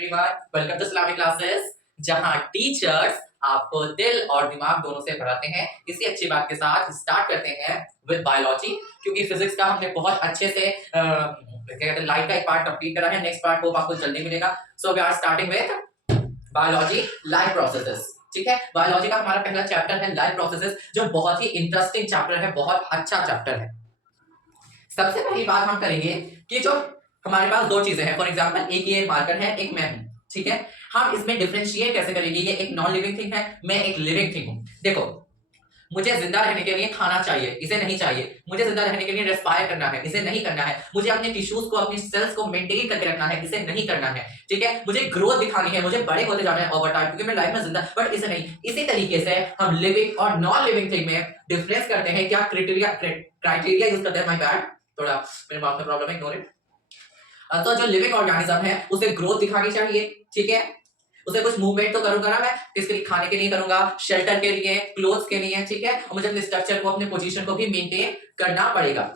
Welcome to Islamic classes, जहां teachers आपको दिल और दिमाग दोनों से पढ़ाते हैं। इसी अच्छी बात के साथ स्टार्ट करते हैं विद बायोलॉजी, क्योंकि फिजिक्स का हमने बहुत अच्छे से लाइफ का एक पार्ट कंप्लीट करा है। नेक्स्ट पार्ट होप आपको जल्दी मिलेगा। So we are starting with biology life processes. ठीक है, बायोलॉजी का हमारा पहला चैप्टर है लाइफ प्रोसेसेस, जो बहुत ही इंटरेस्टिंग चैप्टर है, बहुत अच्छा चैप्टर है। सबसे पहली बात हम करेंगे कि जो हमारे पास दो चीजें हैं, फॉर एग्जांपल एक ये मार्कर है, एक मैं हूं। ठीक है, हम इसमें डिफरेंशिएट कैसे करेंगे? ये एक नॉन लिविंग थिंग है, मैं एक लिविंग थिंग हूं। देखो, मुझे जिंदा रहने के लिए खाना चाहिए, इसे नहीं चाहिए। मुझे जिंदा रहने के लिए रेस्पायर करना है, इसे नहीं करना है। मुझे अपने टिश्यूज को, अपनी सेल्स को मेंटेन करके रखना है, इसे नहीं करना है। ठीक है, मुझे ग्रोथ दिखानी है, मुझे बड़े होते जाना है ओवर टाइम, क्योंकि मैं लाइफ में जिंदा, बट इसे नहीं। इसी तरीके से हम लिविंग और नॉन लिविंग थिंग में डिफरेंस करते हैं। क्या क्राइटेरिया यूज करते हैं? माय बैड, थोड़ा मेरे माउथ में प्रॉब्लम है, इग्नोर इट। तो जो लिविंग ऑर्गेनिज्म है उसे ग्रोथ दिखानी चाहिए। ठीक है, उसे कुछ मूवमेंट तो करूंगा ना मैं, इसके लिए खाने के लिए करूंगा, शेल्टर के लिए, क्लोथ्स के लिए। ठीक है, और मुझे अपने स्ट्रक्चर को, अपने पोजीशन को भी मेंटेन करना पड़ेगा।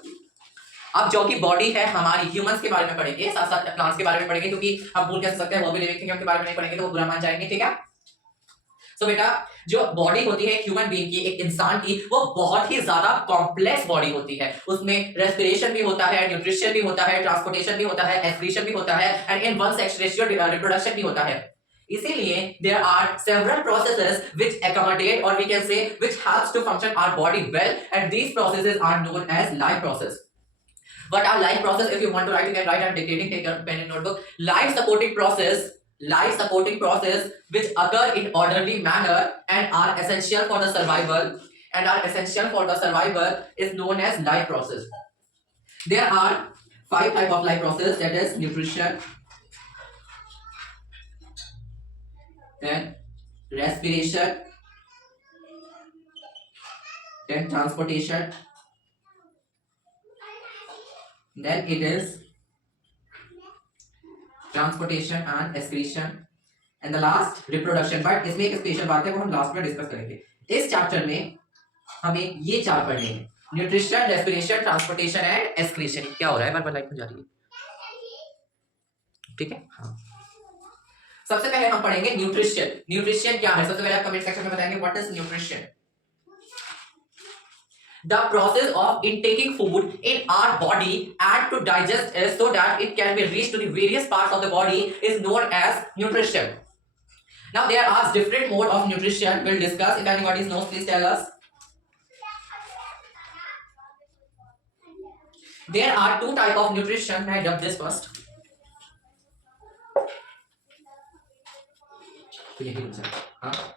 अब जो की बॉडी है हमारी, ह्यूमंस के बारे में पढ़ेंगे, साथ साथ प्लांट्स के बारे में पढ़ेंगे, क्योंकि हम भूल कैसे सकते हैं, वो भी लिविंग थिंग के बारे में नहीं पढ़ेंगे तो वो बुरा मान जाएंगे। ठीक है, तो बेटा जो बॉडी होती है ह्यूमन बीइंग की, एक इंसान की, वो बहुत ही ज्यादा कॉम्प्लेक्स बॉडी होती है। उसमें रेस्पिरेशन भी होता है, न्यूट्रिशन भी होता है, ट्रांसपोर्टेशन भी होता है, एक्सक्रीशन भी होता है, and in one sex ratio reproduction भी होता है। इसीलिए there are several processes which accommodate, or we can say which helps to function our body well, and these processes are known as life process. What are life process? If you want to write, you can write. I'm dictating. Take your pen and notebook. Life supporting process which occur in orderly manner and are essential for the survival is known as life process. There are 5 type of life process, that is nutrition, then respiration, then transportation, then it is transportation and excretion, and the last reproduction. But इसमें एक special बात है, वो हम last में discuss करेंगे। इस chapter में हमें ये 4 पढ़ने हैं, nutrition, respiration, transportation and excretion. क्या हो रहा है? बार-बार लाइट में जा रही है। ठीक है, हाँ। सबसे पहले हम पढ़ेंगे न्यूट्रिशन। न्यूट्रिशन क्या है? सबसे पहले आप कमेंट सेक्शन में बताएंगे what is nutrition. The process of intaking food in our body and to digest it so that it can be reached to the various parts of the body is known as nutrition. Now there are different mode of nutrition. We'll discuss. If anybody knows, please tell us. There are 2 type of nutrition. I dub this first. तो यही हो जाएगा। हाँ,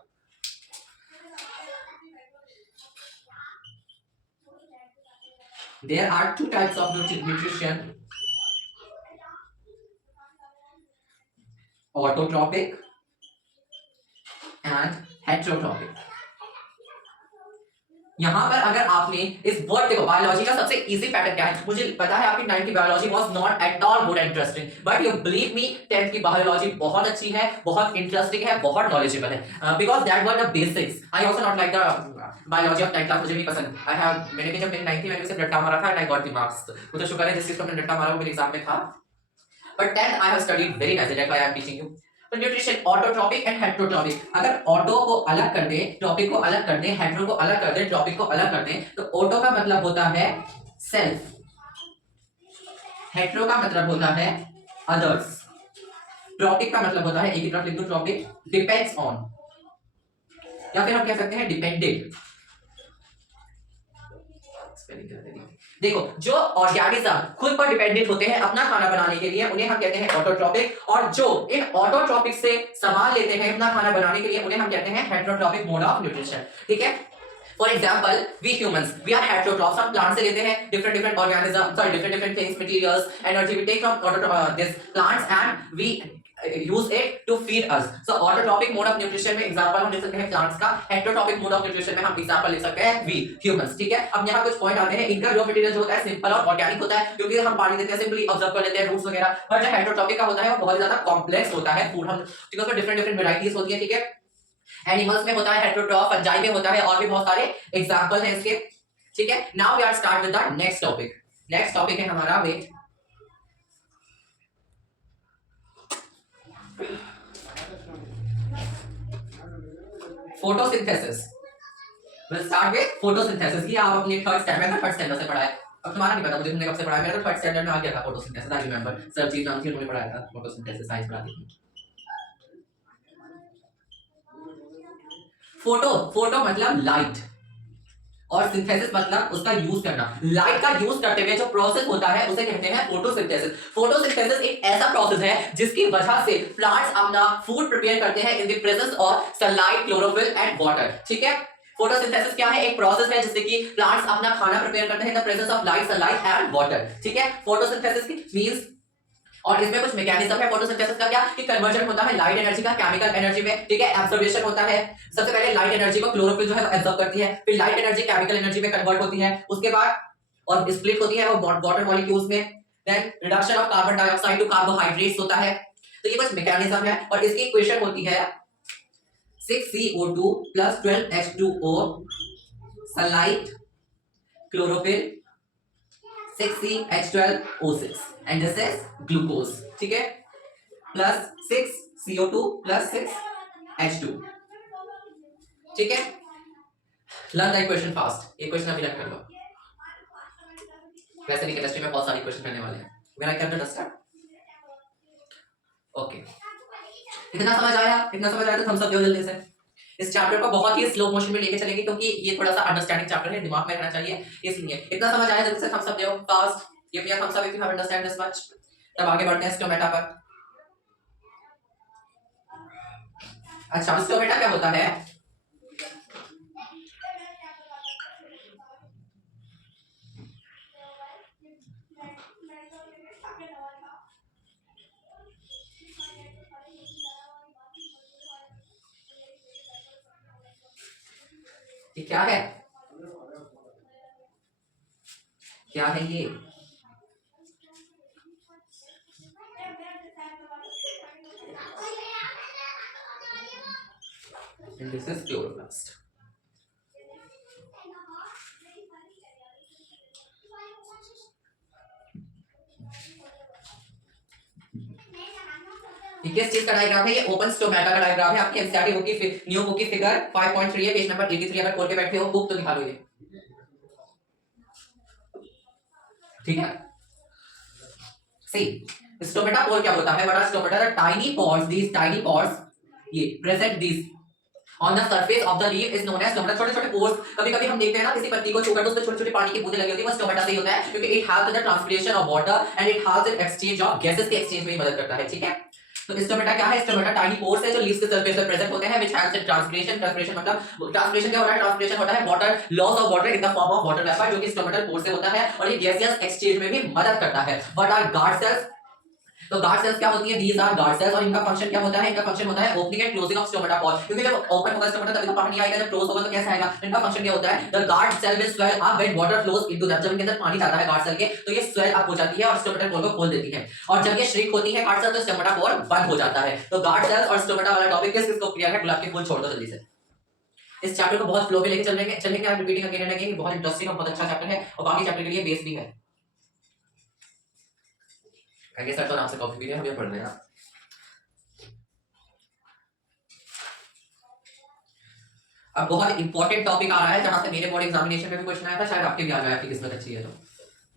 there are 2 types of nutrition: autotrophic and heterotropic. यहां पर अगर आपने इस वर्ड, देखो बायोलॉजी का सबसे इजी पैटर्न क्या है? मुझे पता है आपकी 9th की biology was not at all good and interesting, but you believe me 10th की बायोलॉजी बहुत अच्छी है, बहुत इंटरेस्टिंग है, बहुत नॉलेजेबल है, because that were the basics. I also not like the biology of 10th class, मुझे भी पसंद। आई हैव, मैंने भी जब मेरी 9th थी मैंने सिर्फ रट्टा मारा था and I got the marks. वो तो शुक्र है जिस चीज को मैंने रट्टा मारा वो मेरे एग्जाम में था, but 10th I have studied very nicely, that's why I am teaching you. तो न्यूट्रिशन ऑटोट्रॉपिक एंड हेटेरोट्रॉपिक। अगर ऑटो को अलग कर दे, टॉपिक को अलग कर दे, हेटेरो को अलग कर दे, टॉपिक को अलग कर दे, तो ऑटो का मतलब होता है सेल्फ, हेटेरो का मतलब होता है अदर्स, ट्रॉपिक का मतलब होता है, एक ही तरफ लिख दो ट्रॉपिक, डिपेंड्स ऑन, या फिर हम कह सकते हैं डिपेंडेंट। देखो, जो ऑर्गेनिज्म खुद पर डिपेंडेंट होते हैं अपना खाना बनाने के लिए, उन्हें हम कहते हैं ऑटोट्रॉपिक, और जो इन ऑटोट्रॉपिक से सामान लेते हैं अपना खाना बनाने के लिए, उन्हें हम कहते हैं हेटेरोट्रॉपिक मोड ऑफ न्यूट्रिशन। ठीक है, for example we humans, we are heterotrophs. हम प्लांट से लेते हैं different organism, sorry different things, materials, energy we take from this plants and we use it to feed us. So autotrophic mode of nutrition में example हम ले सकते हैं plants का, हेटेरोट्रॉपिक मोड ऑफ न्यूट्रिशन में हम एग्जांपल ले सकते हैं वी ह्यूमंस। ठीक है, अब यहाँ कुछ पॉइंट आते हैं। इनका रॉ मटेरियल जो होता है सिंपल और ऑर्गेनिक होता है, क्योंकि हम पानी देते हैं, सिंपली ऑब्जर्व कर लेते हैं रूट्स वगैरह। पर जो हेटेरोट्रॉपिक का होता है वो बहुत ज्यादा कॉम्प्लेक्स होता है फूड, हम ठीक है, उसमें डिफरेंट वैरायटीज होती है। ठीक है, एनिमल्स में होता है हेटेरोट्रॉफ, फंजाई में होता है, और भी बहुत सारे एग्जांपल हैं इसके। ठीक है, now we are start with the next topic. Next topic है हमारा wait. Photosynthesis. Will start with photosynthesis. ये आप अपने थर्ड स्टैंडर्ड से पढ़ा है। अब तुम्हारा नहीं पता मुझे तुमने कब से पढ़ा है, मेरा तो थर्ड स्टैंडर्ड में आ गया था फोटोसिंथेसिस। आई रिमेंबर सरजीत नाम थी, उन्होंने पढ़ाया था फोटोसिंथेसिस, साइंस पढ़ाती थी। फोटो मतलब लाइट, और सिंथेसिस मतलब उसका यूज करना। लाइट का यूज करते हुए जो प्रोसेस होता है उसे कहते हैं फोटोसिंथेसिस। फोटोसिंथेसिस एक ऐसा प्रोसेस है जिसकी वजह से प्लांट्स अपना फूड प्रिपेयर करते हैं in the presence of sunlight, chlorophyll and water. ठीक है, फोटोसिंथेसिस क्या है? एक प्रोसेस है जिससे कि प्लांट्स अपना खाना प्रिपेयर करते हैं in the presence of light, sunlight and water. ठीक है, फोटोसिंथेसिस मींस, और इसमें कुछ मैकेनिज्म है फोटोसिंथेसिस का, क्या कि कन्वर्जन होता है लाइट एनर्जी का केमिकल एनर्जी में। ठीक है, एब्जॉर्प्शन होता है। सबसे पहले लाइट एनर्जी को क्लोरोफिल जो है एब्जॉर्ब करती है, फिर लाइट एनर्जी केमिकल एनर्जी में कन्वर्ट होती है, उसके बाद और स्प्लिट होती है वो वाटर मॉलिक्यूल्स में। Then reduction of carbon dioxide to carbohydrates होता है। तो ये कुछ मैकेनिज्म है, और इसकी इक्वेशन होती है 6CO2 + 12H2O, sunlight, chlorophyll, 6CH12O6 and this is glucose। ठीक है, प्लस 6CO2 + 6H2। ठीक है, लर्न द इक्वेशन फास्ट। ये क्वेश्चन अभी रख कर लो, वैसे भी केमिस्ट्री में बहुत सारे क्वेश्चन रहने वाले हैं। When I can understand. Okay, इतना समझ आया? इतना समझ आया तो थम्स अप दो जल्दी से। इस चैप्टर को बहुत ही स्लो मोशन में लेके चलेंगे क्योंकि ये थोड़ा सा अंडरस्टैंडिंग चैप्टर है, दिमाग में रहना चाहिए, इसलिए इतना समझ आया जल्दी से थम्स अप दो fast. Give me a thumbs up if you have understand this much. तब आगे बढ़ते हैं स्टोमेटा पर। अच्छा, स्टोमेटा क्या होता है? ये क्या है? क्या है ये? And this is chloroplast। ये किस चीज का डायग्राम है? ये ओपन स्टोमेटा का डायग्राम है। आपकी एनसीईआरटी बुक की न्यू बुक की फिगर 5.3 है, पेज नंबर 83। अगर खोल के बैठे हो बुक तो निकालो ये। ठीक है, सी स्टोमेटा पोर क्या होता है? What are stomata? The tiny pores, these tiny pores, ये present this on the surface of the leaf is known as stomata. छोटे छोटे पोर्स, कभी-कभी हम देखते हैं ना किसी पत्ती को छूकर तो उसमें छोटे-छोटे पानी की बूंदें लगी होती है, वो स्टोमेटा से ही होता है क्योंकि it helps in the transpiration of water and it helps in exchange of gases के एक्सचेंज में मदद करता है। ठीक है, तो स्टोमेटा क्या है? स्टोमेटा टाइनी पोर्स है जो लीव्स के सरफेस पर प्रेजेंट होते हैं, which helps in transpiration. Transpiration मतलब ट्रांसपिरेशन क्या होता है? ट्रांसपिरेशन होता है water loss of water in the form of water vapour, जो कि स्टोमेटल पोर से होता है, और ये गैसियस एक्सचेंज में भी मदद करता है। What are guard cells? तो गार्ड सेल्स क्या होती है? दीज आर गार्ड सेल्स, और इनका फंक्शन क्या होता है? इनका फंक्शन होता है opening and closing of stomata pore, क्योंकि जब ओपन होगा स्टोमेटा तभी तो पानी आएगा, जब क्लोज होगा तो कैसे आएगा? इनका फंक्शन क्या होता है? The guard cell will swell up when water flows into that. जब इनके अंदर पानी जाता है गार्ड सेल के तो ये स्वेल अप हो जाती है और स्टोमेटल पोर को खोल देती है, और जब ये श्रिंक होती है गार्ड सेल तो स्टोमेटा पोर बंद हो जाता है। तो गार्ड सेल्स और स्टोमेटा वाला टॉपिक किसको क्लियर है? गुलाब के फूल छोड़ दो जल्दी से। इस चैप्टर को बहुत फ्लो पे लेके चलेंगे आप रिपीटिंग अगेन एंड अगेन। बहुत इंटरेस्टिंग और बहुत अच्छा चैप्टर है, और बाकी चैप्टर के लिए बेस भी है। आगे सर तो नाम से कॉपी भी है, हमें पढ़ लेना। अब बहुत इंपॉर्टेंट टॉपिक आ रहा है जहां से मेरे बोर्ड एग्जामिनेशन में भी क्वेश्चन आया था, शायद आपके भी आ जाए, आपकी किस्मत अच्छी है तो।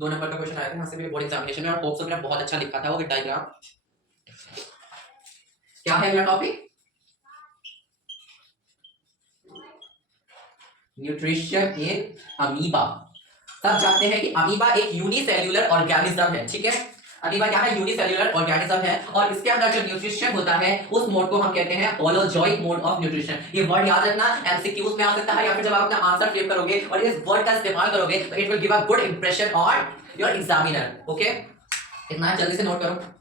2 नंबर का क्वेश्चन आया था यहां से मेरे बोर्ड एग्जामिनेशन में, और होप्स मेरा बहुत अच्छा लिखा था वो डायग्राम। क्या है अगला टॉपिक? Nutrition in amoeba. सब जानते हैं कि अमीबा एक यूनिसेल्युलर ऑर्गेनिज्म है। ठीक है, अमीबा क्या है? यूनिसेल्युलर ऑर्गेनिज्म है, और इसके अंदर जो न्यूट्रिशन होता है उस मोड को हम कहते हैं होलोजोइक मोड ऑफ न्यूट्रिशन। ये वर्ड याद रखना, एमसीक्यूज में आ सकता है, या फिर जब आप अपना आंसर फ्लिप करोगे और इस वर्ड का इस्तेमाल करोगे तो it will give a good impression on your examiner. Okay, इतना जल्दी से नोट करो।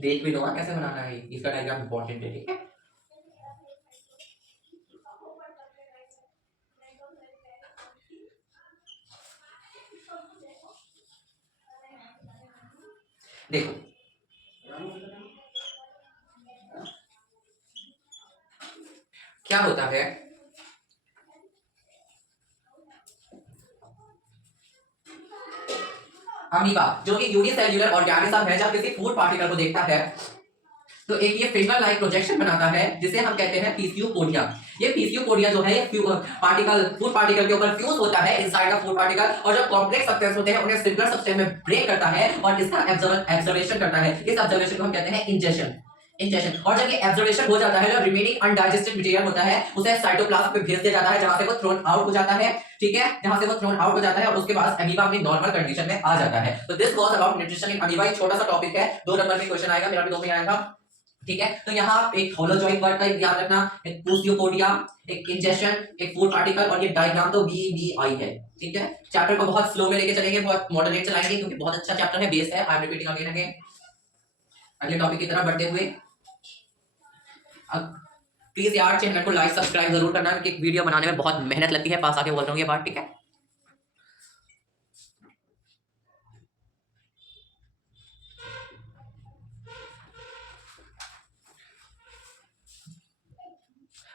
देख भी लो कैसे बनाना है, इसका डायग्राम इंपॉर्टेंट है। ठीक है, देखो क्या होता है, अमीबा जो कि यूनिसेल्युलर ऑर्गेनिज्म है, जब किसी फूड पार्टिकल को देखता है तो एक ये फिंगर लाइक प्रोजेक्शन बनाता है जिसे हम कहते हैं पीसीयूपोडिया। ये पीसीयूपोडिया जो है ये पार्टिकल फूड पार्टिकल के ऊपर फ्यूज होता है इनसाइड द फूड पार्टिकल, और जब कॉम्प्लेक्स सब्सटेंस होते हैं उन्हें सिंगल सब्सटेंस में ब्रेक करता है और इसका ऑब्जर्वेशन करता है। इस ऑब्जर्वेशन को हम कहते हैं इंजेशन। इंजेशन, और जब ये ऑब्जर्वेशन हो जाता है, जो रिमेनिंग अनडाइजेस्टेड मटेरियल होता है उसे साइटोप्लाज्म पे भेज दिया जाता है, जहां से वो थ्रोन आउट हो जाता है। ठीक है, जहां से वो थ्रोन आउट हो जाता है और उसके बाद अमीबा अपनी नॉर्मल कंडीशन में आ जाता है। तो this was about nutrition in amoeba. एक छोटा सा टॉपिक है, 2 नंबर में क्वेश्चन आएगा, मेरा भी 2 में आया था। ठीक है, तो यहाँ एक होलोजोइक वर्ड का ध्यान रखना, एक पीसीयूपोडिया, एक इंजेशन, एक फूड पार्टिकल, और ये डायग्राम तो VBI है। ठीक है, चैप्टर को बहुत स्लो में लेके चलेंगे, बहुत मॉडरेट चलाएंगे क्योंकि बहुत अच्छा चैप्टर है, बेस है। I am repeating again again. अगले टॉपिक की तरफ बढ़ते हुए, प्लीज यार चैनल को लाइक सब्सक्राइब जरूर करना क्योंकि वीडियो बनाने में बहुत मेहनत लगती है, पास आके बोल रहा हूँ ये बात। ठीक है,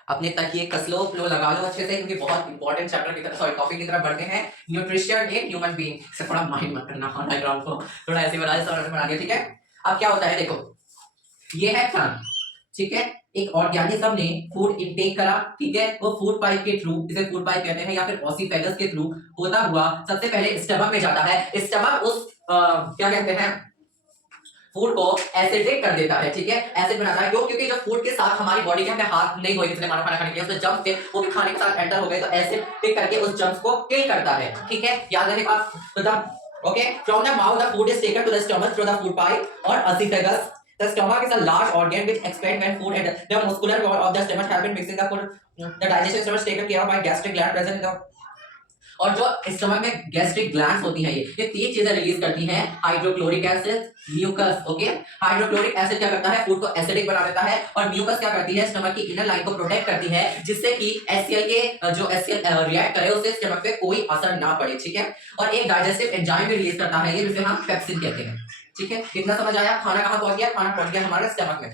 अपने तकिए कस लो, फ्लो लगा लो अच्छे से, क्योंकि बहुत इंपॉर्टेंट चैप्टर की तरफ, सॉरी टॉपिक की तरफ बढ़ते हैं। न्यूट्रिशन इन ह्यूमन बीइंग से थोड़ा माइंड मत करना, डायग्राम को थोड़ा ऐसे बना दिया। ठीक है, अब क्या होता है देखो, ये है खाना। ठीक है, एक ऑर्गेनिज्म ने फूड इनटेक करा। ठीक है, वो फूड पाइप के थ्रू, इसे फूड पाइप कहते हैं या फिर ऑसिफेगस के थ्रू होता हुआ सबसे पहले स्टमक में जाता है। स्टमक उस क्या कहते हैं फूड को एसिडिक कर देता है। ठीक है, एसिड बनाता है। क्यों? क्योंकि जब फूड के साथ हमारी बॉडी के अंदर हाथ नहीं हुए, किसी ने खाना खाने के लिए उसमें जम्स थे, वो भी खाने के साथ एंटर हो गए, तो एसिड पिक करके उस जम्स को किल करता है। ठीक है, याद रखिए आप। तो okay, from the mouth the food is taken to the stomach through the food pipe और esophagus. The stomach is a large organ which expands when food enters. The muscular wall of the stomach has been mixing the food. The digestion system is taken care of by gastric gland present in the, और जो stomach में gastric glands होती हैं, ये 3 चीजें release करती हैं, hydrochloric acid, mucus. Okay, hydrochloric acid क्या करता है, फूड को एसिडिक बना देता है, और म्यूकस क्या करती है, स्टमक की इनर लाइन को प्रोटेक्ट करती है, जिससे कि एचसीएल के जो एचसीएल रिएक्ट करे उससे स्टमक पे कोई असर ना पड़े। ठीक है, और एक डाइजेस्टिव एंजाइम भी रिलीज करता है, ये जिसे हम पेप्सिन कहते हैं। ठीक है, कितना समझ आया? खाना कहां पहुंच गया? खाना पहुंच गया हमारे स्टमक में।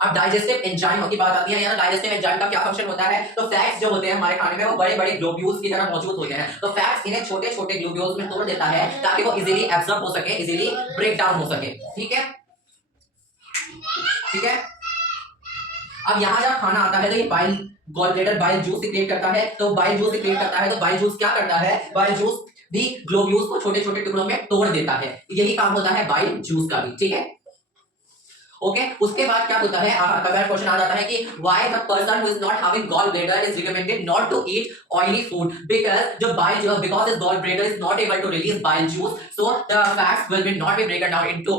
अब डाइजेस्टिव एंजाइम की बात आती है, यार डाइजेस्टिव एंजाइम का क्या फंक्शन होता है? तो फैट्स जो होते हैं हमारे खाने में वो बड़े बड़े ग्लोब्यूल्स की तरह मौजूद होते हैं, तो फैट्स इन्हें छोटे छोटे ग्लोब्यूल्स में तोड़ देता है ताकि वो इजीली एब्जॉर्ब हो सके, इजीली ब्रेक डाउन हो सके। ठीक है, ठीक है। अब यहाँ जब खाना आता है तो ये bile gall bladder bile juice secrete करता है, तो बाइल जूस सीक्रेट करता है, तो बाइल जूस क्या करता है, बाइल जूस भी ग्लोब्यूल्स को छोटे छोटे टुकड़ों में तोड़ देता है, यही काम होता है बाइल जूस का भी। ठीक है, ओके। उसके बाद क्या होता है, अगर क्वेश्चन आ जाता है कि why the person who is not having gall bladder is recommended not to eat oily food, because जो बाइल जो because his gall bladder is not able to release bile juice, so the fats will be not be broken down into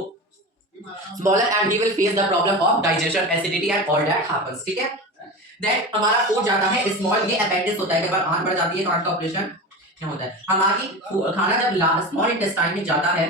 smaller and he will face the problem of digestion, acidity and all that happens. ठीक है, then हमारा food जाता है small, ये appendix होता है, कई बार आंत बढ़ जाती है तो आंत का ऑपरेशन क्या होता है, हमारी खाना जब स्मॉल इंटेस्टाइन में जाता है,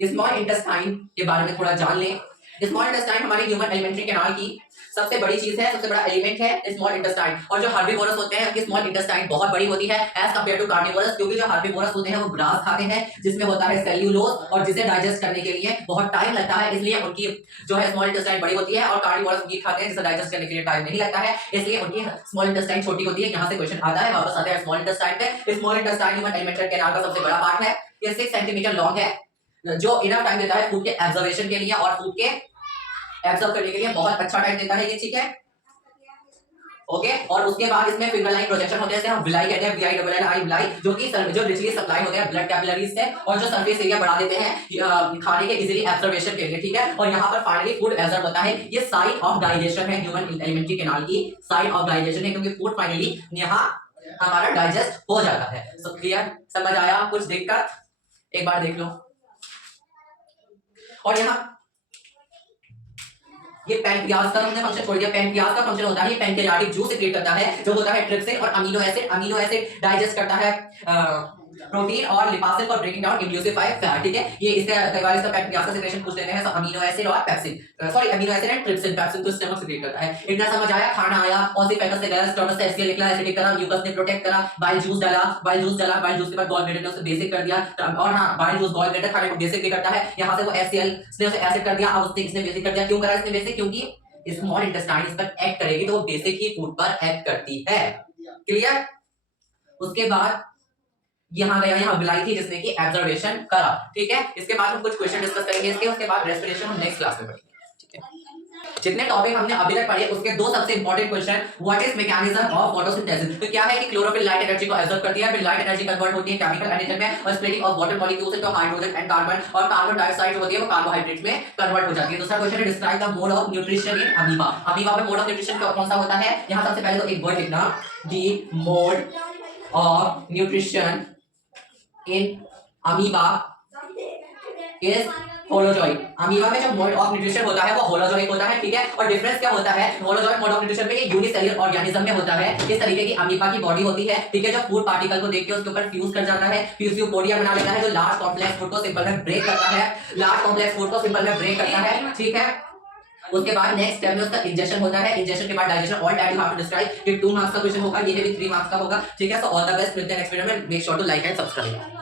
स्मॉल इंटेस्टाइन के बारे में थोड़ा जान लें। स्मॉल इंटेस्टाइन हमारी ह्यूमन एलिमेंट्री कैनाल की सबसे बड़ी चीज है, सबसे बड़ा एलिमेंट है स्मॉल इंटेस्टाइन, और जो हर्बीवोरस होते हैं उनकी स्मॉल इंटेस्टाइन बहुत बड़ी होती है एज कंपेयर टू कार्निवोरस, क्योंकि जो हर्बीवोरस होते हैं वो ग्रास खाते हैं जिसमें होता है सेल्यूलोज, और जिसे डाइजेस्ट करने के लिए बहुत टाइम लगता है, इसलिए उनकी जो है स्मॉल इंटेस्टाइन बड़ी होती है, और कार्निवोरस मीट खाते हैं जिसे डाइजेस्ट करने के लिए टाइम नहीं लगता है, इसलिए उनकी स्मॉल इंटेस्टाइन छोटी होती है। यहाँ से क्वेश्चन आता है, वापस आता है स्मॉल इंटेस्टाइन पे। Small intestine human alimentary canal का सबसे बड़ा पार्ट है, ये 6 सेंटीमीटर लॉन्ग है, जो इनफ टाइम देता है फूड के एब्जॉर्प्शन के लिए और फूड के एब्जॉर्ब करने के लिए बहुत अच्छा टाइम देता है ये। ठीक है, ओके। और उसके बाद इसमें फिंगर लाइन प्रोजेक्शन होते हैं, हम विलाई कहते हैं, VILLI विलाई, जो कि जो रिचली सप्लाई होते हैं ब्लड कैपिलरीज से, और जो सरफेस एरिया बढ़ा देते हैं खाने के इजीली एब्जॉर्प्शन के लिए। ठीक है, और यहाँ पर फाइनली फूड एब्जॉर्ब होता है, ये साइट ऑफ डाइजेशन है ह्यूमन एलिमेंट्री कैनाल की, साइट ऑफ डाइजेशन है, क्योंकि फूड फाइनली यहाँ हमारा डाइजेस्ट हो जाता है। सो क्लियर, समझ आया? कुछ दिक्कत एक बार देख लो। और यहाँ ये पैंक्रियाज का हमने फंक्शन छोड़ दिया, पैंक्रियाज का फंक्शन होता है, ये पैंक्रियाटिक जूस सीक्रेट करता है, जो होता है ट्रिप्सिन और amino acid. Amino acid digest करता है प्रोटीन और लिपासिन फॉर ब्रेकिंग डाउन इम्यूसिफाई फैट। ठीक है, ये इसके कई बार इसका पैंक्रियाज का सीक्रेशन पूछ लेते हैं, तो अमीनो एसिड और pepsin, sorry amino acid and trypsin, pepsin तो स्टमक सीक्रेट करता है। इतना समझ आया? खाना आया, ऑसिफेगस से गया, स्टमक से एसिड निकला, एसिडिक करा, म्यूकस ने प्रोटेक्ट करा, बाइल जूस डाला, बाइल जूस डाला, बाइल जूस के बाद गॉल ब्लैडर ने उसे बेसिक कर दिया, और हां बाइल जूस गॉल ब्लैडर खाने को बेसिक भी करता है, यहां से वो एचसीएल ने उसे एसिड कर दिया, अब उसने इसने बेसिक कर दिया। क्यों करा इसने बेसिक? क्योंकि स्मॉल इंटेस्टाइन इस पर एक्ट करेगी तो वो बेसिक ही फूड पर एक्ट करती है। क्लियर? उसके बाद यहाँ गया, यहाँ बुलाई थी जिसने कि ऑब्जर्वेशन करा। ठीक है, इसके बाद हम कुछ क्वेश्चन डिस्कस करेंगे इसके, उसके बाद रेस्पिरेशन हम नेक्स्ट क्लास में पढ़ेंगे। ठीक है, जितने टॉपिक हमने अभी तक पढ़े उसके दो सबसे important question, what is mechanism of photosynthesis, तो क्या है कि क्लोरोफिल लाइट एनर्जी को एब्जॉर्ब करती है, फिर लाइट एनर्जी कन्वर्ट होती है केमिकल एनर्जी में और splitting of water molecules into hydrogen and carbon, और कार्बन डाइऑक्साइड जो होती है वो कार्बोहाइड्रेट में कन्वर्ट हो जाती है। दूसरा क्वेश्चन है describe the mode of nutrition in amoeba, amoeba में मोड ऑफ न्यूट्रिशन कौन सा होता है। यहाँ सबसे पहले तो एक वर्ड लिखना, the mode of nutrition in amoeba is holozoic. Amoeba में जो मोड ऑफ न्यूट्रिशन होता है वो होलोजोइक होता है। ठीक है, और डिफरेंस क्या होता है, होलोजोइक मोड ऑफ न्यूट्रिशन में ये यूनिसेलुलर ऑर्गेनिज्म में होता है। इस तरीके की अमीबा की बॉडी होती है। ठीक है, जो फूड पार्टिकल को देख के उसके ऊपर फ्यूज कर जाता है, फ्यूजियोपोडिया बना लेता है जो लार्ज कॉम्प्लेक्स फूड को सिंपल में ब्रेक करता है, लार्ज कॉम्प्लेक्स फूड को सिंपल में ब्रेक करता है। ठीक है, उसके बाद नेक्स्ट स्टेप में उसका इंजेक्शन होता है, इंजेक्शन के बाद digestion. All that you have to describe. ये 2 मार्क्स का क्वेश्चन होगा, ये भी 3 मार्क्स का होगा। ठीक है, सो ऑल द बेस्ट, मिलते हैं नेक्स्ट वीडियो में। Make sure to like and subscribe.